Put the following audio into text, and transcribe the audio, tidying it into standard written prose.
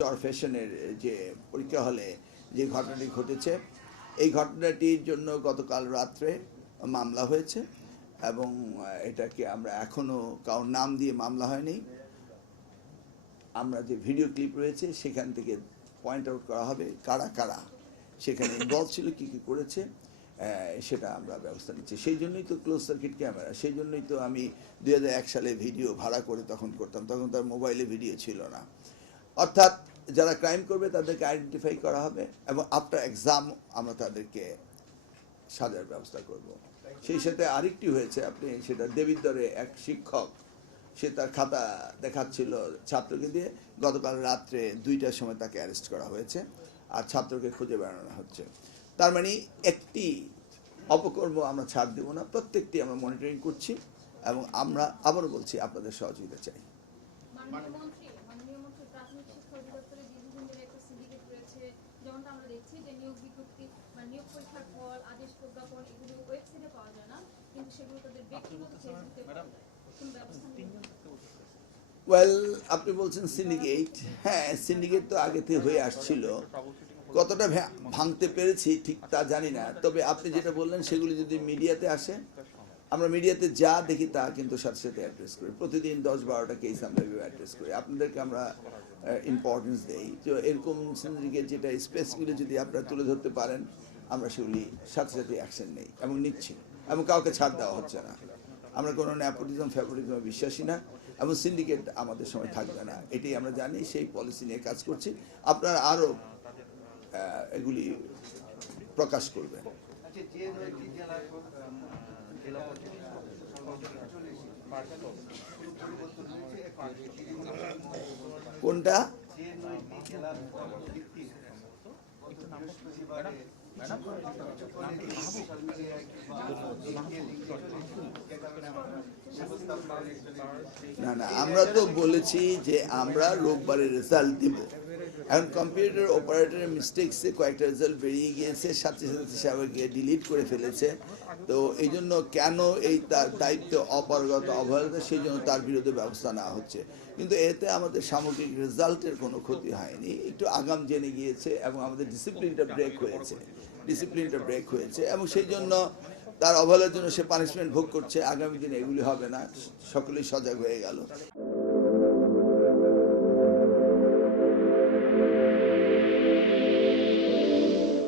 ফ্যাশনের যে পরীক্ষা হলে যে ঘটনাটি ঘটেছে এই ঘটনাটির জন্য গতকাল রাত্রে মামলা হয়েছে এবং এটাকে আমরা এখনো কারোর নাম দিয়ে মামলা হয়নি। আমরা যে ভিডিও ক্লিপ রয়েছে সেখান থেকে পয়েন্ট আউট করা হবে কারা কারা সেখানে ইনভলভ ছিল, কী কী করেছে সেটা আমরা ব্যবস্থা নিচ্ছি। সেই জন্যই তো ক্লোজ সার্কিট ক্যামেরা, সেই জন্যই তো আমি 2001 সালে ভিডিও ভাড়া করে তখন করতাম, তখন তার মোবাইলে ভিডিও ছিল না। অর্থাৎ যারা ক্রাইম করবে তাদেরকে আইডেন্টিফাই করা হবে এবং আফটার এক্সাম আমরা তাদেরকে সাজার ব্যবস্থা করব। সেই সাথে আরেকটি হয়েছে, আপনি সেটা দেবিদ্বরে এক শিক্ষক, সে তার খাতা দেখাচ্ছিল ছাত্রকে দিয়ে, গতকাল রাত্রে 2টার সময় তাকে অ্যারেস্ট করা হয়েছে আর ছাত্রকে খুঁজে বেড়ানো হচ্ছে। তার মানে একটি অপকর্ম আমরা ছাড় দেব না, প্রত্যেকটি আমরা মনিটরিং করছি এবং আমরা আবারও বলছি আপনাদের সহযোগিতা চাই। যেমনটা আমরা দেখছি যে নিয়োগ বিজ্ঞপ্তি বা নিয়োগ পরীক্ষার ফল, আদেশ, প্রজ্ঞাপন এগুলো ওয়েবসাইটে পাওয়া যায় না, কিন্তু সেগুলো তাদের ব্যক্তিগত ফেসবুকে পাওয়া যায়। কোন ব্যবস্থা নেবেন? ওয়েল, আপনি বলছেন সিন্ডিকেট, হ্যাঁ সিন্ডিকেট তো আগে থেকে হয়ে আসছিল, কতটা ভাঙতে পেরেছি ঠিক তা জানি না। তবে আপনি যেটা বললেন সেগুলি যদি মিডিয়াতে আসে, আমরা মিডিয়াতে যা দেখি তা কিন্তু সাথে সাথে অ্যাড্রেস করি। প্রতিদিন 10-12টা কেস আমরা অ্যাড্রেস করি, আপনাদেরকে আমরা ইম্পর্টেন্স দেই। তো এরকম সিন্ডিকেট যেটা স্পেসিফিকলি যদি আপনারা তুলে ধরতে পারেন, আমরা সেগুলি সাথে সাথে অ্যাকশন নেই এবং নিচ্ছি, এবং কাউকে ছাড় দেওয়া হচ্ছে না। আমরা কোনো নেপোটিজম ফেভারিজমে বিশ্বাসী না এবং সিন্ডিকেট আমাদের সময় থাকবে না, এটাই আমরা জানি। সেই পলিসি নিয়ে কাজ করছি, আপনারা আরও এগুলি প্রকাশ করবেন। কোনটা? না না, আমরা তো বলেছি যে আমরা রোববারে রেজাল্ট দিব। এখন কম্পিউটার অপারেটরের মিস্টেক্সে কয়েকটা রেজাল্ট বেরিয়ে গিয়েছে, সাথে সাথে সাহেবকে ডিলিট করে ফেলেছে। তো এই জন্য কেন এই তার দায়িত্ব অপারগতা অবহেলা, সেই জন্য তার বিরুদ্ধে ব্যবস্থা নেওয়া হচ্ছে। কিন্তু এতে আমাদের সামগ্রিক রেজাল্টের কোনো ক্ষতি হয়নি, একটু আগাম জেনে গিয়েছে এবং আমাদের ডিসিপ্লিনটা ব্রেক হয়েছে এবং সেই জন্য তার অবহেলার জন্য সে পানিশমেন্ট ভোগ করছে। আগামী দিনে এগুলি হবে না, সকলেই সজাগ হয়ে গেল।